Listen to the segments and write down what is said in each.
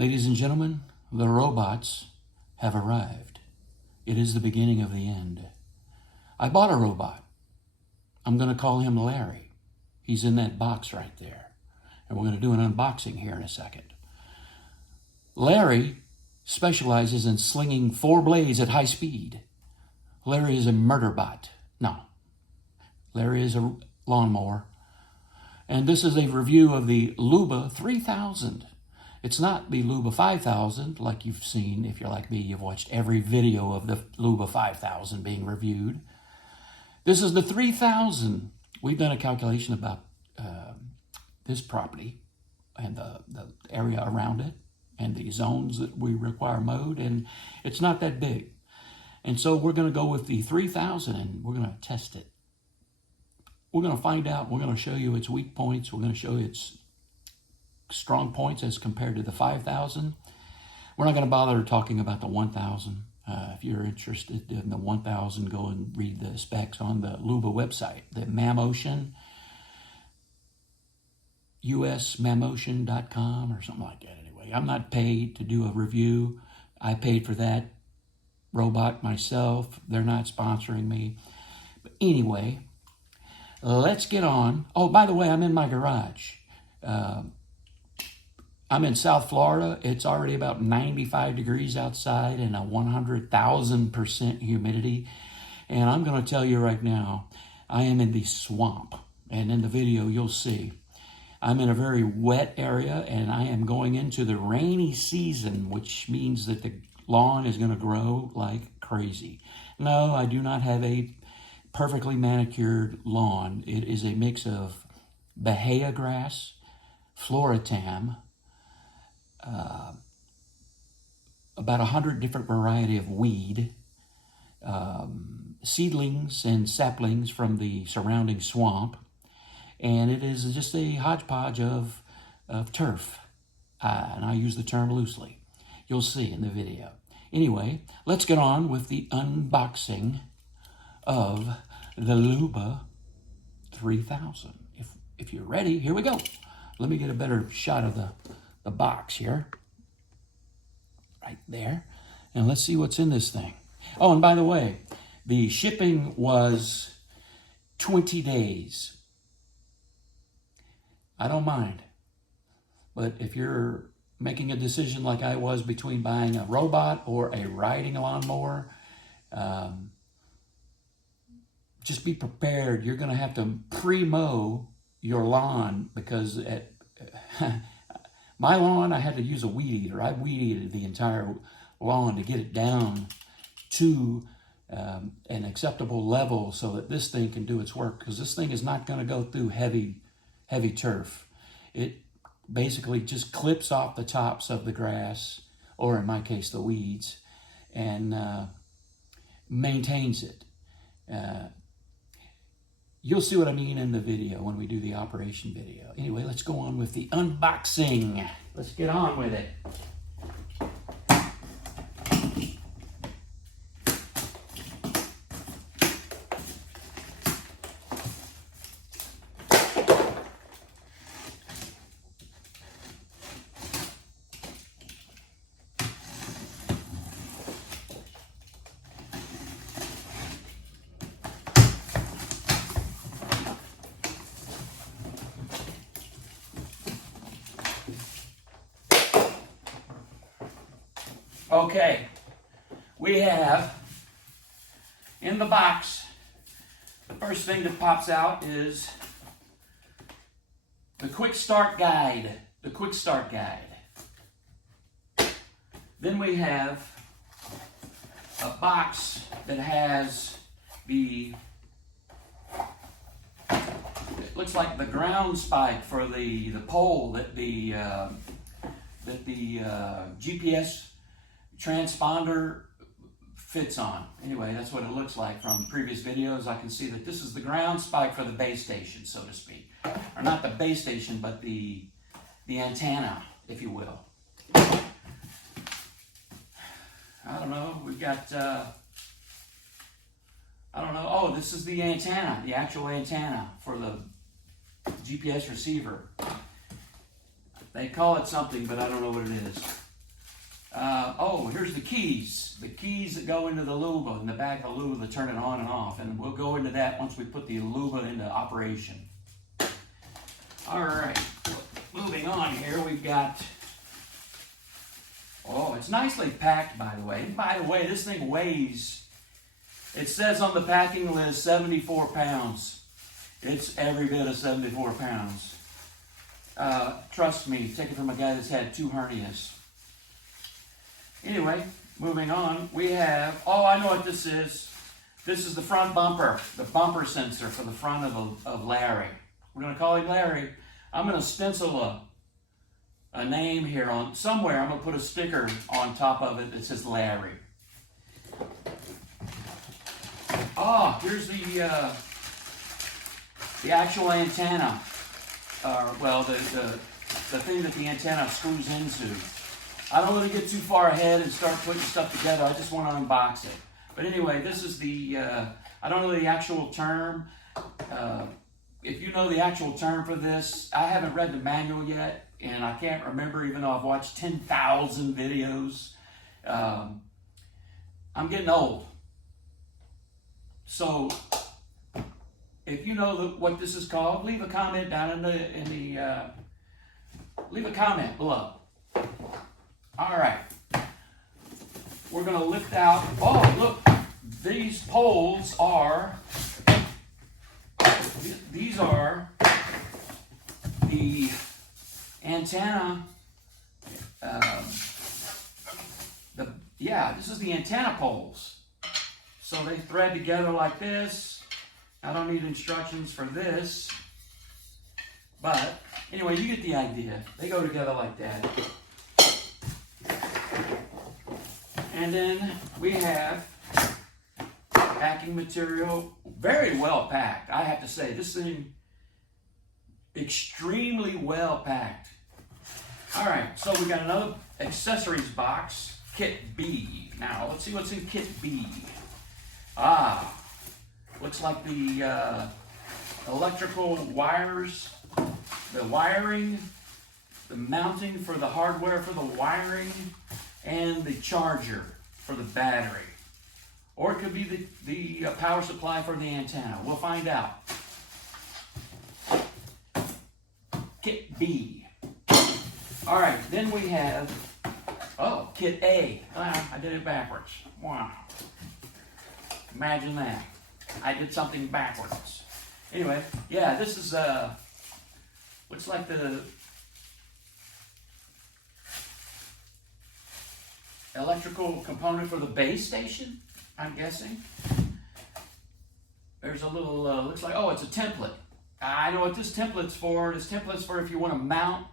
Ladies and gentlemen, the robots have arrived. It is the beginning of the end. I bought a robot. I'm going to call him Larry. He's in that box right there. And we're going to do an unboxing here in a second. Larry specializes in slinging 4 blades at high speed. Larry is a murder bot. No, Larry is a lawnmower. And this is a review of the Luba 3000. It's not the Luba 5000 like you've seen. If you're like me, you've watched every video of the Luba 5000 being reviewed. This is the 3000. We've done a calculation about this property and the area around it and the zones that we require mowed, and it's not that big. And so we're going to go with the 3000 and we're going to test it. We're going to find out. We're going to show you its weak points. We're going to show you its strong points as compared to the 5000. We're not going to bother talking about the 1000. If you're interested in the 1000, go and read the specs on the Luba website, the Mammotion, usmammotion.com or something like that. Anyway, I'm not paid to do a review. I paid for that robot myself. They're not sponsoring me. But anyway, let's get on. Oh, by the way, I'm in my garage. I'm in South Florida. It's already about 95 degrees outside and a 100,000% humidity. And I'm going to tell you right now, I am in the swamp. And in the video, you'll see. I'm in a very wet area, and I am going into the rainy season, which means that the lawn is going to grow like crazy. No, I do not have a perfectly manicured lawn. It is a mix of Bahia grass, Floritam, about 100 different variety of weed, seedlings and saplings from the surrounding swamp, and it is just a hodgepodge of turf, and I use the term loosely. You'll see in the video. Anyway, let's get on with the unboxing of the Luba 3000. If you're ready, here we go. Let me get a better shot of the box here. Right there. And let's see what's in this thing. Oh, and by the way, the shipping was 20 days. I don't mind. But if you're making a decision like I was between buying a robot or a riding lawnmower, just be prepared. You're going to have to pre-mow your lawn because at my lawn, I had to use a weed eater. I weed eated the entire lawn to get it down to an acceptable level so that this thing can do its work, because this thing is not going to go through heavy turf. It basically just clips off the tops of the grass, or in my case, the weeds, and maintains it. You'll see what I mean in the video when we do the operation video. Anyway, let's go on with the unboxing. Let's get on with it. Okay, we have in the box, the first thing that pops out is the quick start guide. The quick start guide. Then we have a box that has it looks like the ground spike for the pole that the GPS transponder fits on. Anyway, that's what it looks like from previous videos. I can see that this is the ground spike for the base station, so to speak. Or not the base station, but the antenna, if you will. I don't know. We've got, I don't know. Oh, this is the antenna, the actual antenna for the GPS receiver. They call it something, but I don't know what it is. Oh, here's the keys. The keys that go into the Luba, in the back of the Luba that turn it on and off. And we'll go into that once we put the Luba into operation. All right, moving on here, we've got, oh, it's nicely packed, by the way. And by the way, this thing weighs, it says on the packing list, 74 pounds. It's every bit of 74 pounds. Trust me, take it from a guy that's had 2 hernias. Anyway, moving on, we have, oh, I know what this is. This is the front bumper, the bumper sensor for the front of Larry. We're going to call him Larry. I'm going to stencil a name here on somewhere. I'm going to put a sticker on top of it that says Larry. Oh, here's the actual antenna. Well, the thing that the antenna screws into. I don't want to get too far ahead and start putting stuff together. I just want to unbox it. But anyway, this is the, I don't know the actual term. If you know the actual term for this, I haven't read the manual yet, and I can't remember, even though I've watched 10,000 videos. I'm getting old. So, if you know what this is called, leave a comment down leave a comment below. All right. We're going to lift out, oh, look, these poles are, these are the antenna, this is the antenna poles. So they thread together like this. I don't need instructions for this. But anyway, you get the idea. They go together like that. And then we have packing material, very well packed. I have to say, this thing, extremely well packed. All right, so we got another accessories box, Kit B. Now, let's see what's in Kit B. Ah, looks like the electrical wires, the wiring, the mounting for the hardware for the wiring, and the charger for the battery. Or it could be the power supply for the antenna. We'll find out. Kit B. All right, then we have, oh, Kit A. I did it backwards. Wow. Imagine that. I did something backwards. Anyway, yeah, this is, looks like the electrical component for the base station, I'm guessing. There's a little, looks like, oh, it's a template. I know what this template's for. This template's for if you want to mount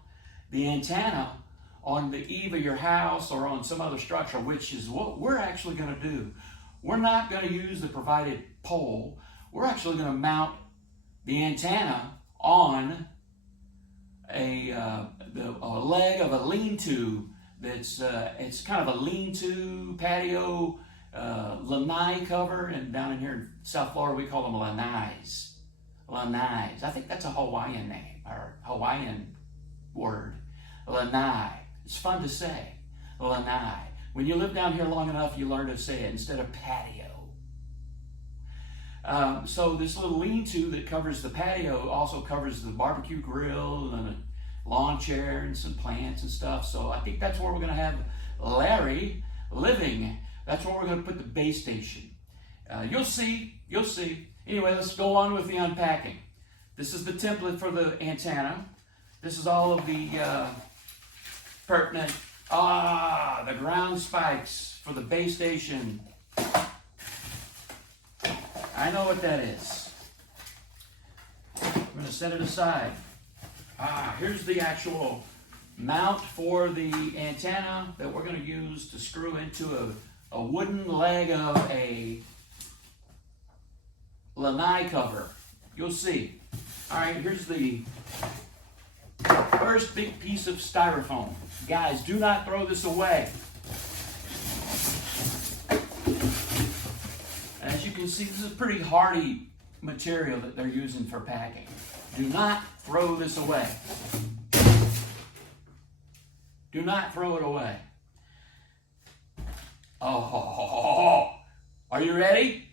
the antenna on the eave of your house or on some other structure, which is what we're actually going to do. We're not going to use the provided pole. We're actually going to mount the antenna on a leg of a lean-to. That's it's kind of a lean-to patio lanai cover, and down in here in South Florida we call them lanais. Lanais. I think that's a Hawaiian name or Hawaiian word. Lanai. It's fun to say. Lanai. When you live down here long enough, you learn to say it instead of patio. So this little lean-to that covers the patio also covers the barbecue grill and a lawn chair and some plants and stuff. So I think that's where we're going to have Larry living. That's where we're going to put the base station. You'll see. You'll see. Anyway, let's go on with the unpacking. This is the template for the antenna. This is all of the pertinent, the ground spikes for the base station. I know what that is. I'm going to set it aside. Here's the actual mount for the antenna that we're going to use to screw into a wooden leg of a lanai cover. You'll see. All right, here's the first big piece of styrofoam. Guys, do not throw this away. As you can see, this is pretty hardy material that they're using for packing. Do not throw this away. Do not throw it away. Oh, are you ready?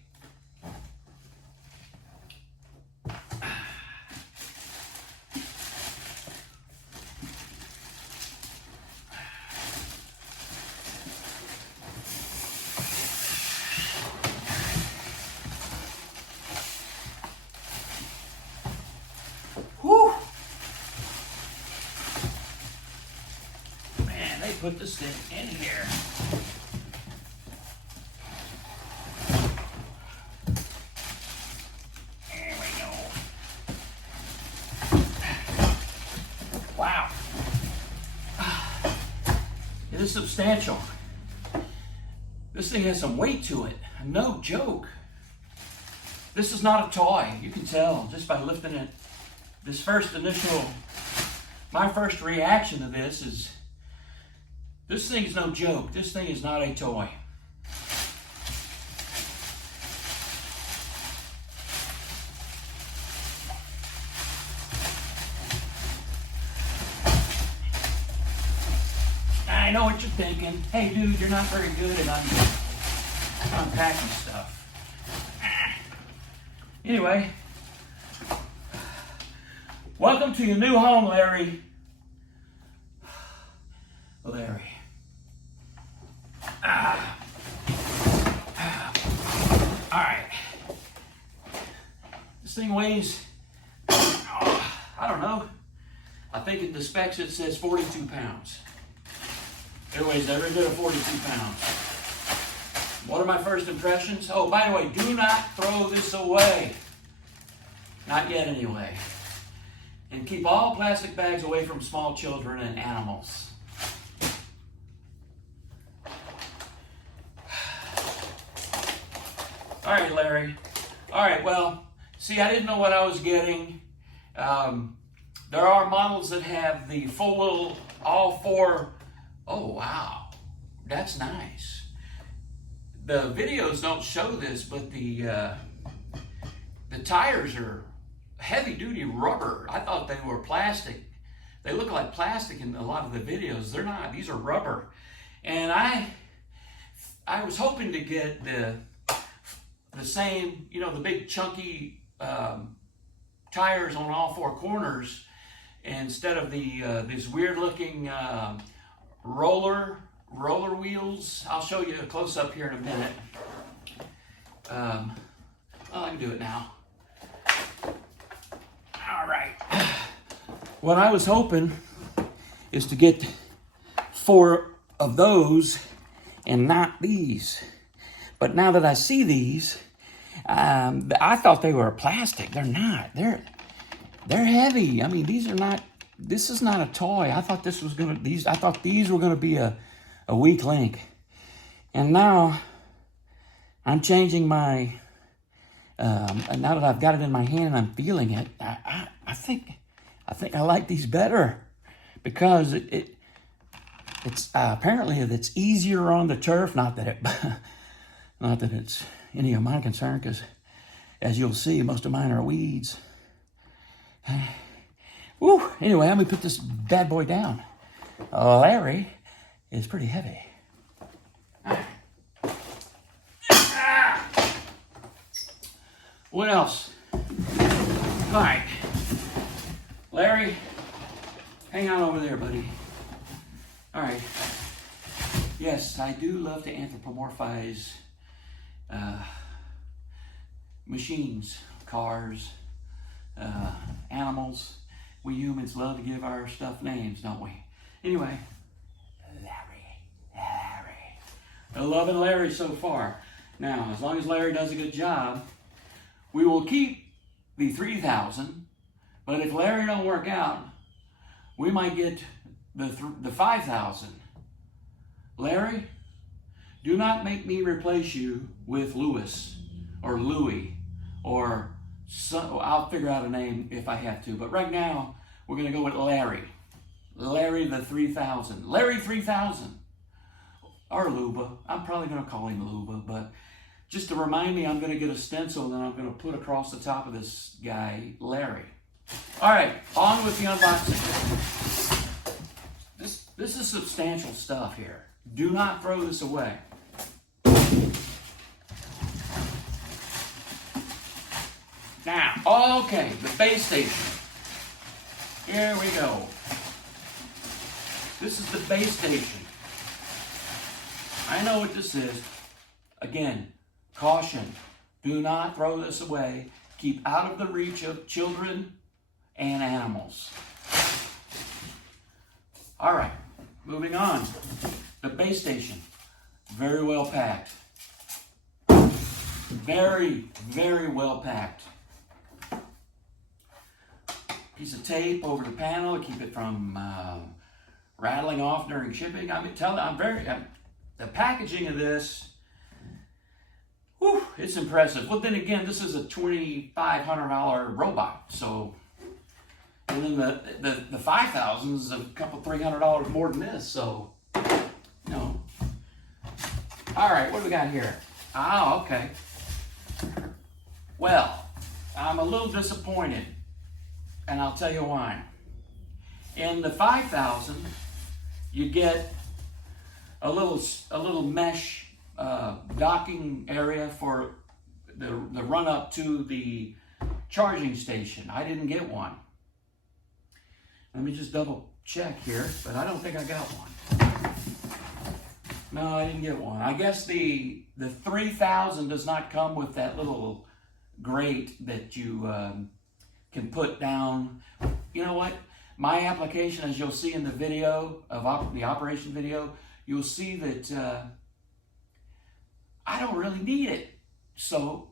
Whew. Man, they put this thing in here. There we go. Wow. It is substantial. This thing has some weight to it. No joke. This is not a toy. You can tell just by lifting it. My first reaction to this is, this thing's no joke. This thing is not a toy. I know what you're thinking. Hey dude, you're not very good at unpacking stuff. Anyway, welcome to your new home, Larry. Larry. All right. This thing weighs, I don't know. I think in the specs it says 42 pounds. It weighs every bit of 42 pounds. What are my first impressions? Oh, by the way, do not throw this away. Not yet, anyway. And keep all plastic bags away from small children and animals. All right, Larry. All right, well, see, I didn't know what I was getting. There are models that have the full little, all four. Oh, wow. That's nice. The videos don't show this, but the tires are heavy-duty rubber. I thought they were plastic. They look like plastic in a lot of the videos. They're not. These are rubber. And I was hoping to get the same, you know, the big chunky tires on all four corners instead of these weird-looking roller wheels. I'll show you a close-up here in a minute. Well, I can do it now. All right. What I was hoping is to get 4 of those and not these. But now that I see these, I thought they were plastic. They're not. They're heavy. I mean, these are not. This is not a toy. I thought this was gonna. I thought these were gonna be a weak link, and now I'm changing my. And now that I've got it in my hand and I'm feeling it, I think I like these better because it's apparently it's easier on the turf. Not that it's any of my concern, because as you'll see, most of mine are weeds. Woo! Anyway, let me put this bad boy down. Larry is pretty heavy. What else? All right. Larry, hang on over there, buddy. All right. Yes, I do love to anthropomorphize machines, cars, animals. We humans love to give our stuff names, don't we? Anyway, Larry. I'm loving Larry so far. Now, as long as Larry does a good job, we will keep the 3,000, but if Larry don't work out, we might get the 5,000. Larry, do not make me replace you with Lewis or Louie or I'll figure out a name if I have to. But right now, we're going to go with Larry. Larry the 3,000. Larry 3000. Or Luba. I'm probably going to call him Luba, but just to remind me, I'm going to get a stencil that I'm going to put across the top of this guy, Larry. All right, on with the unboxing. This is substantial stuff here. Do not throw this away. Now, okay, the base station. Here we go. This is the base station. I know what this is. Again, caution. Do not throw this away. Keep out of the reach of children and animals. All right, moving on. The base station. Very well packed. Very, very well packed. Piece of tape over the panel to keep it from rattling off during shipping. I mean, the packaging of this, whew, it's impressive. Well, then again, this is a $2,500 robot. So, and then the 5,000 is a couple $300 more than this. So, you know. All right, what do we got here? Ah, okay. Well, I'm a little disappointed, and I'll tell you why. In the 5,000, you get a little mesh docking area for the run up to the charging station. I didn't get one. Let me just double check here, but I don't think I got one. No, I didn't get one. I guess the 3,000 does not come with that little grate that you can put down. You know what? My application, as you'll see in the video, the operation video, you'll see that I don't really need it. So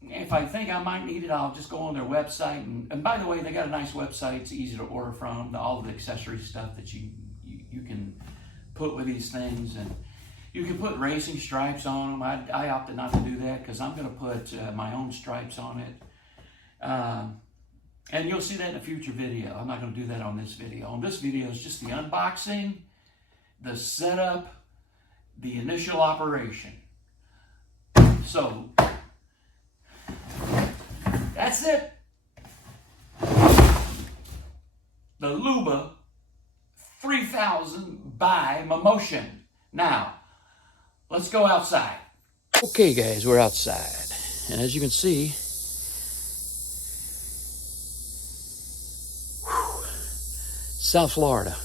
if I think I might need it, I'll just go on their website. And by the way, they got a nice website. It's easy to order from. All the accessory stuff that you can put with these things. And you can put racing stripes on them. I opted not to do that because I'm going to put my own stripes on it. And you'll see that in a future video. I'm not going to do that on this video. On this video is just the unboxing, the setup, the initial operation. So, that's it. The Luba 3000 by Mammotion. Now, let's go outside. Okay, guys, we're outside. And as you can see, South Florida.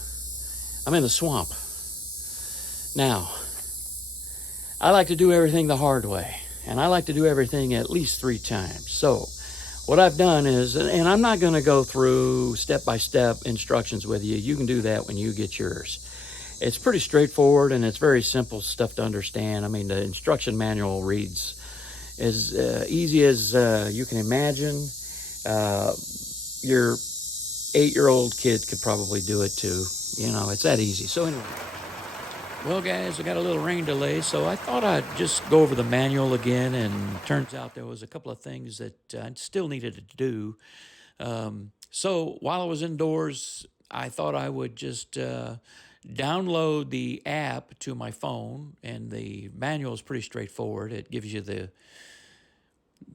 I'm in the swamp. Now, I like to do everything the hard way, and I like to do everything at least 3 times. So, what I've done is, and I'm not going to go through step-by-step instructions with you. You can do that when you get yours. It's pretty straightforward, and it's very simple stuff to understand. I mean, the instruction manual reads as easy as you can imagine. Your 8-year-old kid could probably do it too. You know, it's that easy. So anyway, well, guys, I got a little rain delay, so I thought I'd just go over the manual again, and turns out there was a couple of things that I still needed to do. So while I was indoors, I thought I would just download the app to my phone, and the manual is pretty straightforward. It gives you the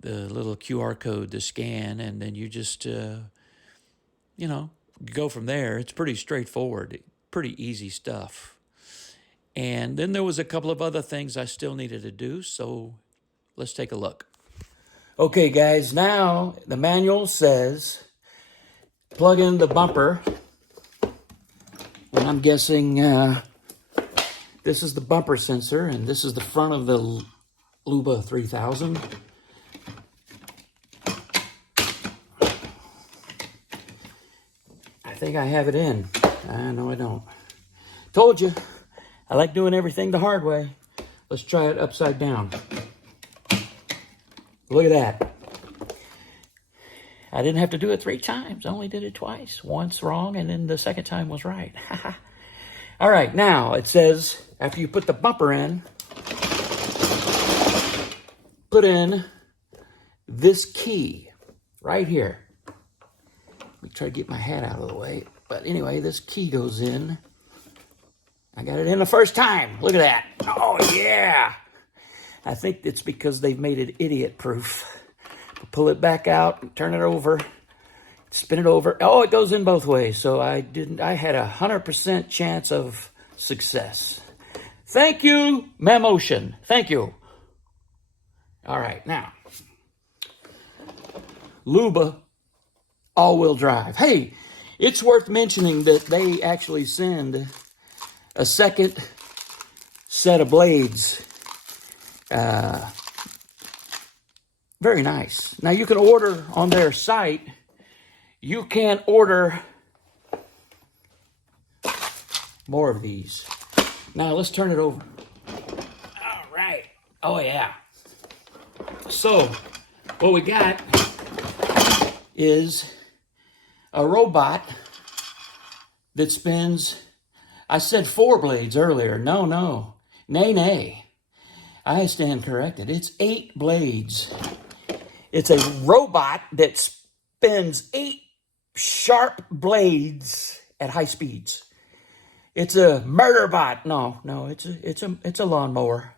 little QR code to scan, and then you just you know, go from there. It's pretty straightforward, pretty easy stuff. And then there was a couple of other things I still needed to do, so let's take a look. Okay, guys, now the manual says plug in the bumper. And I'm guessing this is the bumper sensor, and this is the front of the Luba 3000. I think I have it in. No, I don't. Told you, I like doing everything the hard way. Let's try it upside down. Look at that. I didn't have to do it 3 times. I only did it twice. Once wrong, and then the second time was right. All right, now it says, after you put the bumper in, put in this key right here. Let me try to get my hat out of the way. But anyway, this key goes in. I got it in the first time. Look at that. Oh, yeah. I think it's because they've made it idiot-proof. Pull it back out, turn it over, spin it over. Oh, it goes in both ways. So I had 100% chance of success. Thank you, Mammotion. Thank you. All right, now, Luba all-wheel drive. Hey, it's worth mentioning that they actually send a second set of blades. Very nice. Now you can order on their site. You can order more of these. Now let's turn it over. All right. Oh yeah. So what we got is a robot that spins. I said 4 blades earlier. No. Nay. I stand corrected. It's 8 blades. It's a robot that spins 8 sharp blades at high speeds. It's a murder bot. No, it's a lawnmower.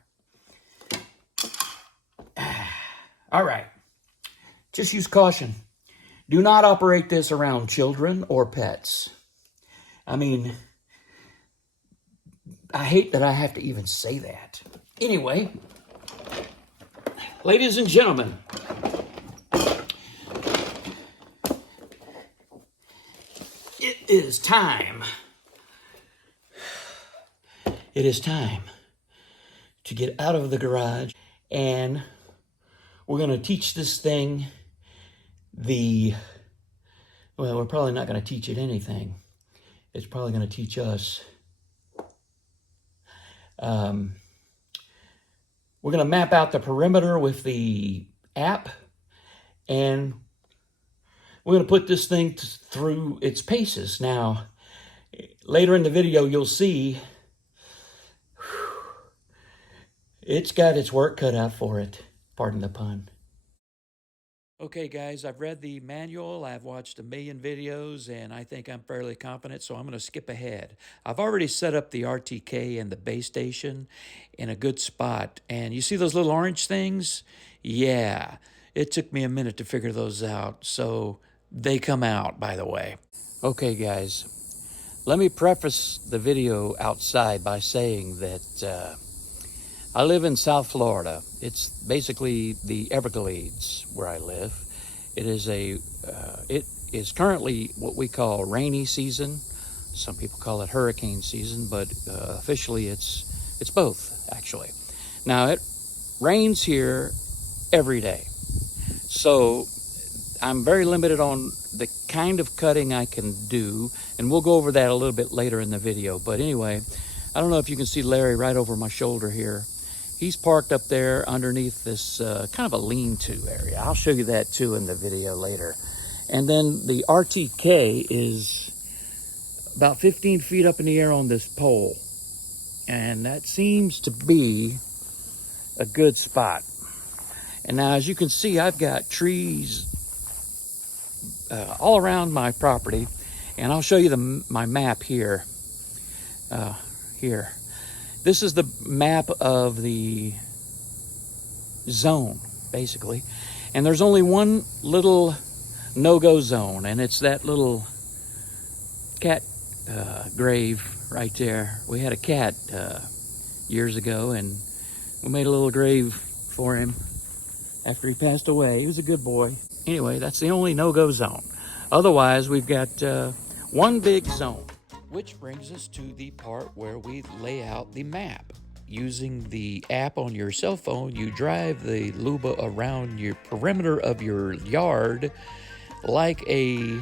All right. Just use caution. Do not operate this around children or pets. I mean, I hate that I have to even say that. Anyway, ladies and gentlemen, it is time. It is time to get out of the garage, and we're going to teach this thing well, we're probably not going to teach it anything. It's probably going to teach us. We're going to map out the perimeter with the app, and we're going to put this thing through its paces. Now, later in the video, you'll see it's got its work cut out for it. Pardon the pun. Okay, guys, I've read the manual. I've watched 1 million videos, and I think I'm fairly confident, so I'm going to skip ahead. I've already set up the RTK and the base station in a good spot. And you see those little orange things? Yeah, it took me a minute to figure those out, so they come out, by the way. Okay, guys, let me preface the video outside by saying that I live in South Florida. It's basically the Everglades where I live. It is currently what we call rainy season. Some people call it hurricane season, but officially it's both, actually. Now, it rains here every day. So I'm very limited on the kind of cutting I can do, and we'll go over that a little bit later in the video. But anyway, I don't know if you can see Larry right over my shoulder here. He's parked up there underneath this kind of a lean-to area. I'll show you that too in the video later. And then the RTK is about 15 feet up in the air on this pole. And that seems to be a good spot. And now, as you can see, I've got trees all around my property. And I'll show you my map here. Here. This is the map of the zone, basically. And there's only one little no-go zone, and it's that little cat grave right there. We had a cat years ago, and we made a little grave for him after he passed away. He was a good boy. Anyway, that's the only no-go zone. Otherwise, we've got one big zone. Which brings us to the part where we lay out the map. Using the app on your cell phone, you drive the Luba around your perimeter of your yard like a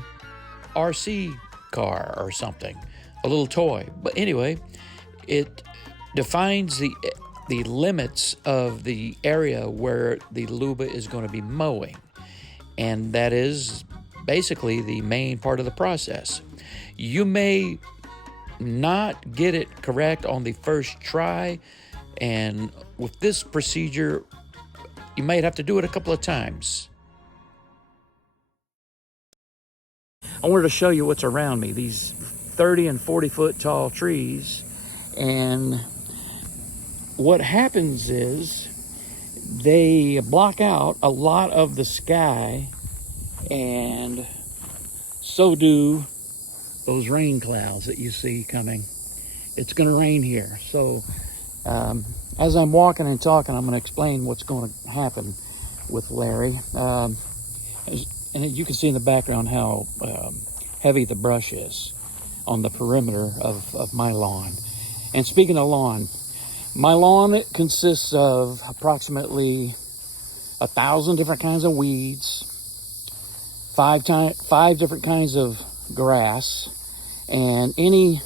RC car or something, a little toy. But anyway, it defines the limits of the area where the Luba is going to be mowing. And that is basically the main part of the process. You may not get it correct on the first try, and with this procedure you might have to do it a couple of times. I wanted to show you what's around me, these 30 and 40 foot tall trees, and what happens is they block out a lot of the sky, and so do those rain clouds that you see coming. It's going to rain here. So as I'm walking and talking, I'm going to explain what's going to happen with Larry. and you can see in the background how heavy the brush is on the perimeter of my lawn. And speaking of lawn, my lawn consists of approximately 1,000 different kinds of weeds, five different kinds of grass, and any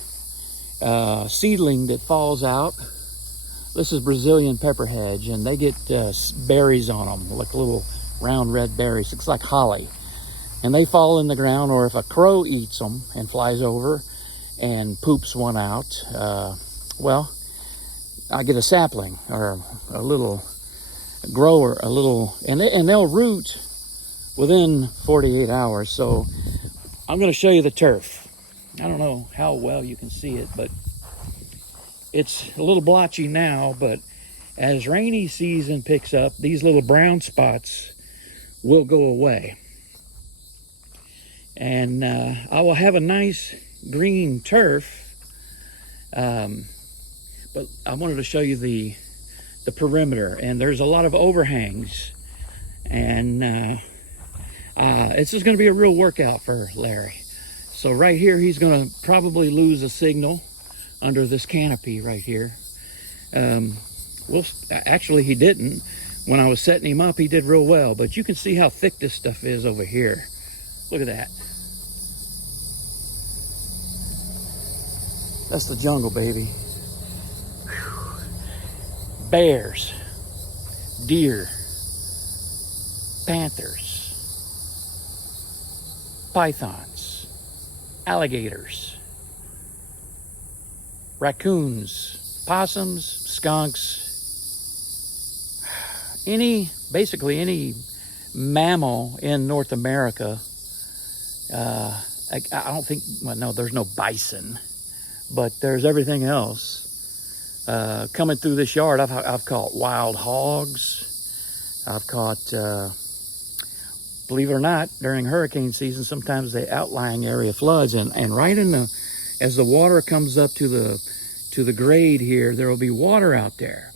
seedling that falls out. This is Brazilian pepper hedge, and they get berries on them, like little round red berries. Looks like holly. And they fall in the ground, or if a crow eats them and flies over and poops one out, well, I get a sapling or a little grower, and they'll root within 48 hours. So I'm going to show you the turf. I don't know how well you can see it, but it's a little blotchy now, but as rainy season picks up, these little brown spots will go away. And I will have a nice green turf. But I wanted to show you the perimeter, and there's a lot of overhangs, and it's just going to be a real workout for Larry. So right here, he's going to probably lose a signal under this canopy right here. Well, actually he didn't. When I was setting him up, he did real well, but you can see how thick this stuff is over here. Look at that. That's the jungle, baby. Whew. Bears, deer, panthers, pythons, alligators, raccoons, possums, skunks, basically any mammal in North America. I don't think, well, no, there's no bison, but there's everything else. Coming through this yard, I've caught wild hogs. I've caught, believe it or not, during hurricane season, sometimes the outlying area floods, and right as the water comes up to the grade here, there will be water out there.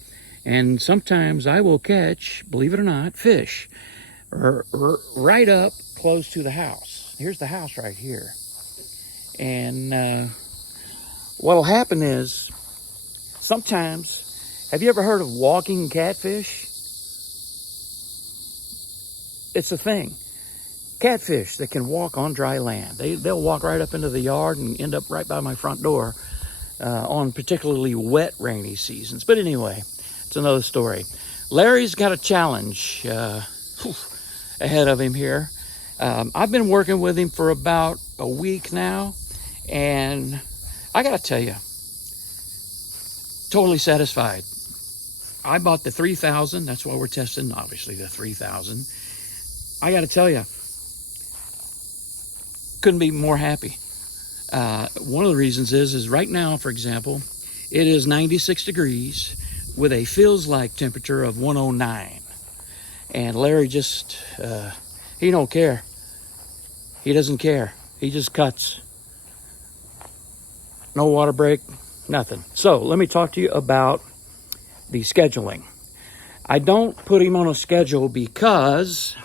And sometimes I will catch, believe it or not, fish right up close to the house. Here's the house right here. And what'll happen is, sometimes, have you ever heard of walking catfish? It's a thing. Catfish that can walk on dry land. They'll walk right up into the yard and end up right by my front door on particularly wet, rainy seasons. But anyway, it's another story. Larry's got a challenge ahead of him here. I've been working with him for about a week now, and I gotta tell you, totally satisfied. I bought the 3000. That's why we're testing, obviously, the 3000. I gotta tell you, couldn't be more happy. One of the reasons is right now, for example, it is 96 degrees with a feels like temperature of 109. And Larry just, he don't care. He doesn't care. He just cuts. No water break, nothing. So let me talk to you about the scheduling. I don't put him on a schedule because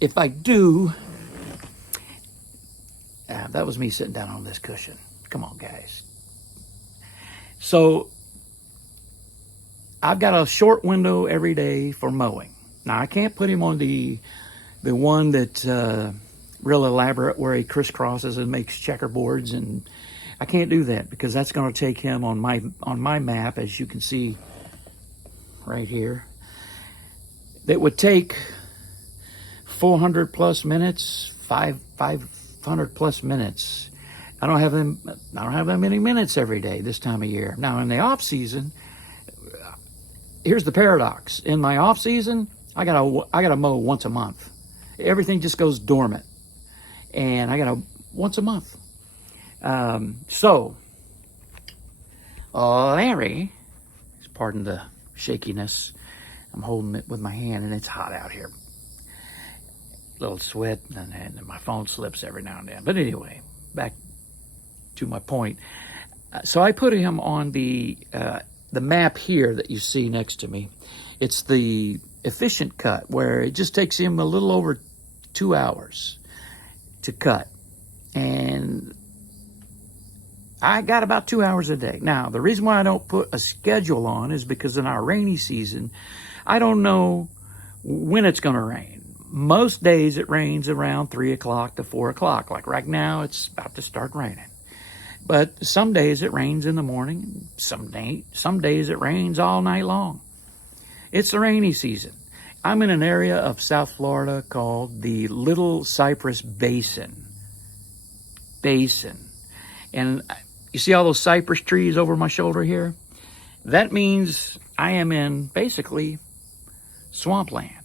if I do, that was me sitting down on this cushion. Come on, guys. So I've got a short window every day for mowing. Now, I can't put him on the one that's real elaborate where he crisscrosses and makes checkerboards, and I can't do that because that's going to take him on my map, as you can see right here. That would take 400 plus minutes, 500 plus minutes. I don't have that many minutes every day this time of year. Now, in the off season, here's the paradox. In my off season, I gotta mow once a month. Everything just goes dormant, and I gotta once a month. So Larry, pardon the shakiness, I'm holding it with my hand, and it's hot out here. A little sweat, and my phone slips every now and then. But anyway, back to my point. So I put him on the map here that you see next to me. It's the efficient cut, where it just takes him a little over 2 hours to cut. And I got about 2 hours a day. Now, the reason why I don't put a schedule on is because in our rainy season, I don't know when it's going to rain. Most days it rains around 3 o'clock to 4 o'clock. Like right now, it's about to start raining. But some days it rains in the morning. Some days it rains all night long. It's the rainy season. I'm in an area of South Florida called the Little Cypress Basin. And you see all those cypress trees over my shoulder here? That means I am in basically swampland.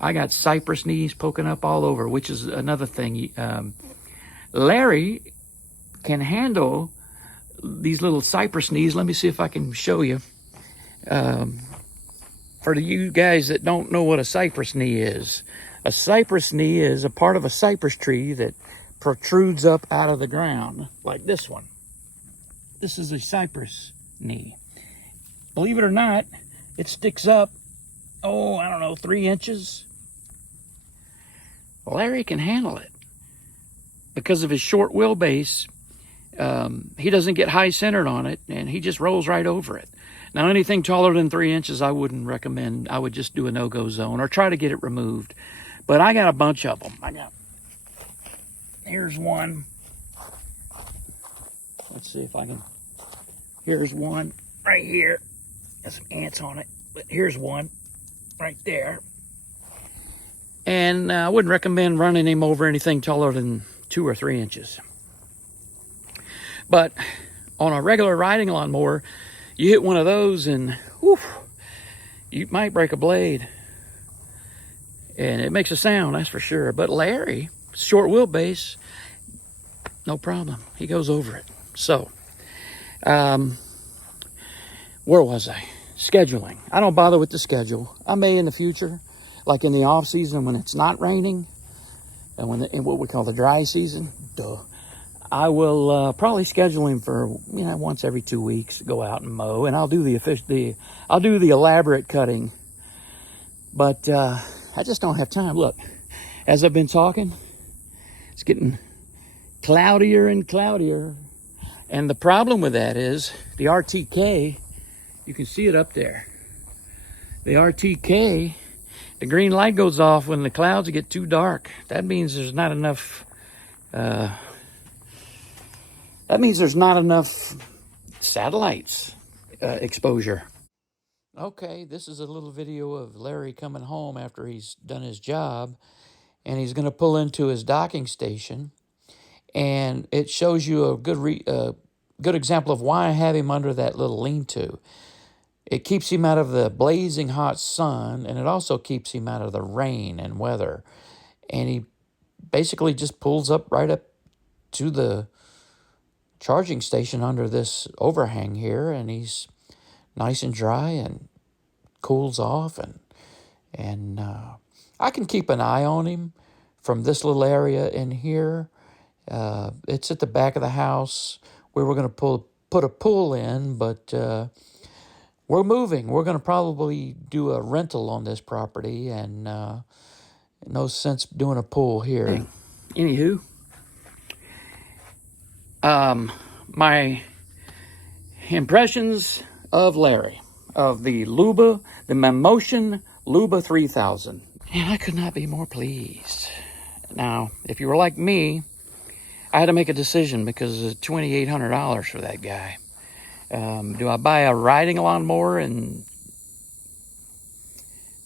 I got cypress knees poking up all over, which is another thing. Larry can handle these little cypress knees. Let me see if I can show you. For you guys that don't know what a cypress knee is, a cypress knee is a part of a cypress tree that protrudes up out of the ground, like this one. This is a cypress knee. Believe it or not, it sticks up, I don't know, 3 inches. Larry can handle it. Because of his short wheelbase, he doesn't get high centered on it, and he just rolls right over it. Now, anything taller than 3 inches, I wouldn't recommend. I would just do a no-go zone or try to get it removed. But I got a bunch of them. Here's one. Let's see if I can. Here's one right here. Got some ants on it. But here's one right there. And I wouldn't recommend running him over anything taller than 2 or 3 inches. But on a regular riding lawnmower, you hit one of those and whew, you might break a blade. And it makes a sound, that's for sure. But Larry, short wheelbase, no problem. He goes over it. So, where was I? Scheduling. I don't bother with the schedule. I may in the future, like in the off season when it's not raining, and in what we call the dry season, I will probably schedule him for once every 2 weeks to go out and mow, and I'll do the elaborate cutting. But I just don't have time. Look, as I've been talking, it's getting cloudier and cloudier, and the problem with that is the RTK. You can see it up there. The RTK, the green light goes off when the clouds get too dark. That means there's not enough. That means there's not enough satellites exposure. Okay, this is a little video of Larry coming home after he's done his job, and he's going to pull into his docking station, and it shows you a good example of why I have him under that little lean-to. It keeps him out of the blazing hot sun, and it also keeps him out of the rain and weather. And he basically just pulls up right up to the charging station under this overhang here, and he's nice and dry and cools off. And I can keep an eye on him from this little area in here. It's at the back of the house where we're going to put a pool in, but we're moving. We're going to probably do a rental on this property, and no sense doing a pool here. Anywho, my impressions of Larry, of the Luba, the Mammotion Luba 3000. And I could not be more pleased. Now, if you were like me, I had to make a decision because of $2,800 for that guy. Do I buy a riding lawnmower and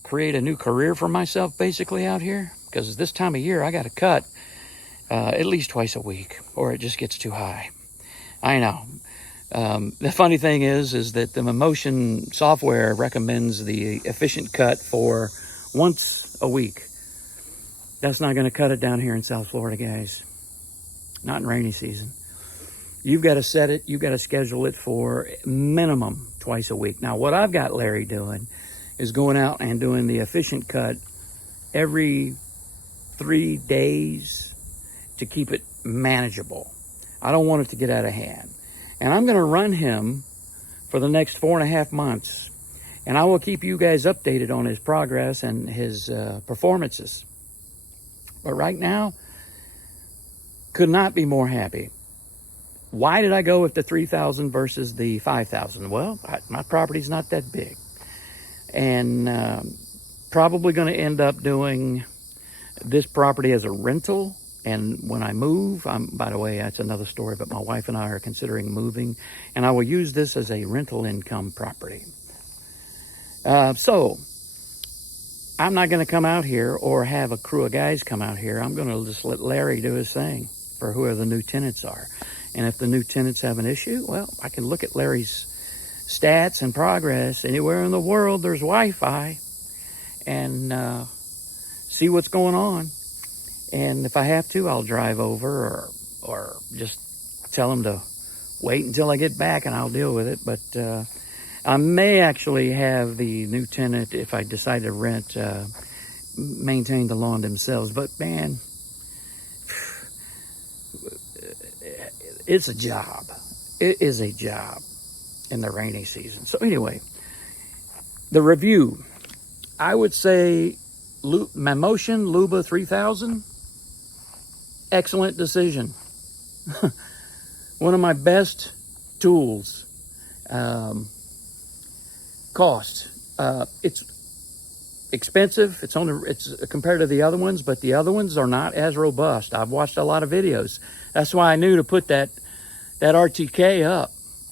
create a new career for myself basically out here? Because this time of year I got to cut at least twice a week or it just gets too high. I know. The funny thing is that the Mammotion software recommends the efficient cut for once a week. That's not going to cut it down here in South Florida, guys. Not in rainy season. You've got to set it, you've got to schedule it for minimum twice a week. Now, what I've got Larry doing is going out and doing the efficient cut every 3 days to keep it manageable. I don't want it to get out of hand. And I'm going to run him for the next 4.5 months. And I will keep you guys updated on his progress and his performances. But right now, could not be more happy. Why did I go with the 3,000 versus the 5,000? Well, my property's not that big. And probably going to end up doing this property as a rental. And when I move, by the way, that's another story, but my wife and I are considering moving, and I will use this as a rental income property. So I'm not going to come out here or have a crew of guys come out here. I'm going to just let Larry do his thing for whoever the new tenants are. And if the new tenants have an issue, well, I can look at Larry's stats and progress. Anywhere in the world there's Wi-Fi, and see what's going on. And if I have to, I'll drive over or just tell them to wait until I get back and I'll deal with it. But I may actually have the new tenant, if I decide to rent, maintain the lawn themselves. But man, it's a job. It is a job in the rainy season. So anyway, the review. I would say Mammotion Luba 3000. Excellent decision. One of my best tools. Cost. It's expensive. It's compared to the other ones, but the other ones are not as robust. I've watched a lot of videos. That's why I knew to put that RTK up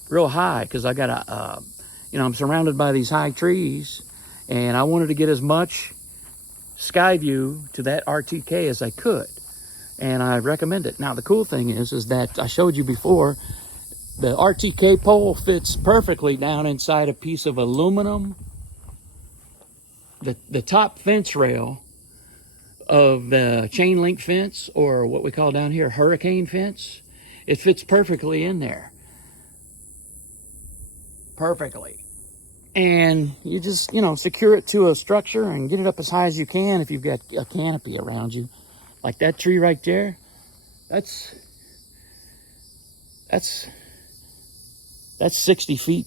real high, because I got I'm surrounded by these high trees, and I wanted to get as much sky view to that RTK as I could. And I recommend it. Now, the cool thing is that I showed you before, the RTK pole fits perfectly down inside a piece of aluminum. The top fence rail of the chain link fence, or what we call down here hurricane fence, it fits perfectly in there. Perfectly. And you just, secure it to a structure and get it up as high as you can if you've got a canopy around you. Like that tree right there, that's 60 feet.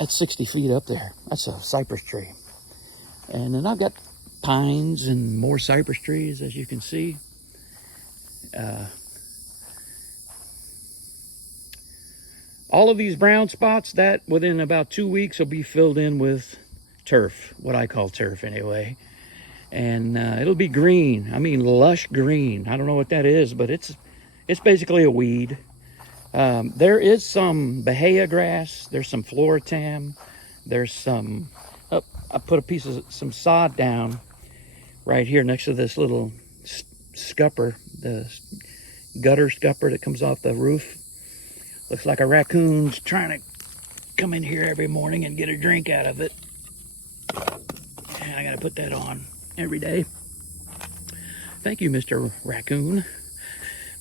That's 60 feet up there. That's a cypress tree. And then I've got pines and more cypress trees, as you can see. All of these brown spots, that within about 2 weeks will be filled in with turf, what I call turf anyway. And it'll be green. I mean, lush green. I don't know what that is, but it's basically a weed. There is some bahia grass. There's some floratam. There's some. Oh, I put a piece of some sod down right here next to this little scupper, the gutter scupper that comes off the roof. Looks like a raccoon's trying to come in here every morning and get a drink out of it. And I gotta put that on every day. Thank you, Mr. Raccoon.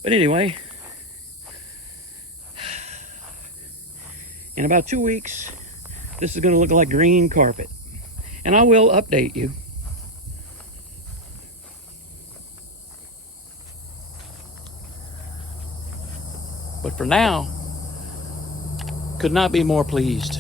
But anyway, in about 2 weeks, this is going to look like green carpet. And I will update you. But for now, could not be more pleased.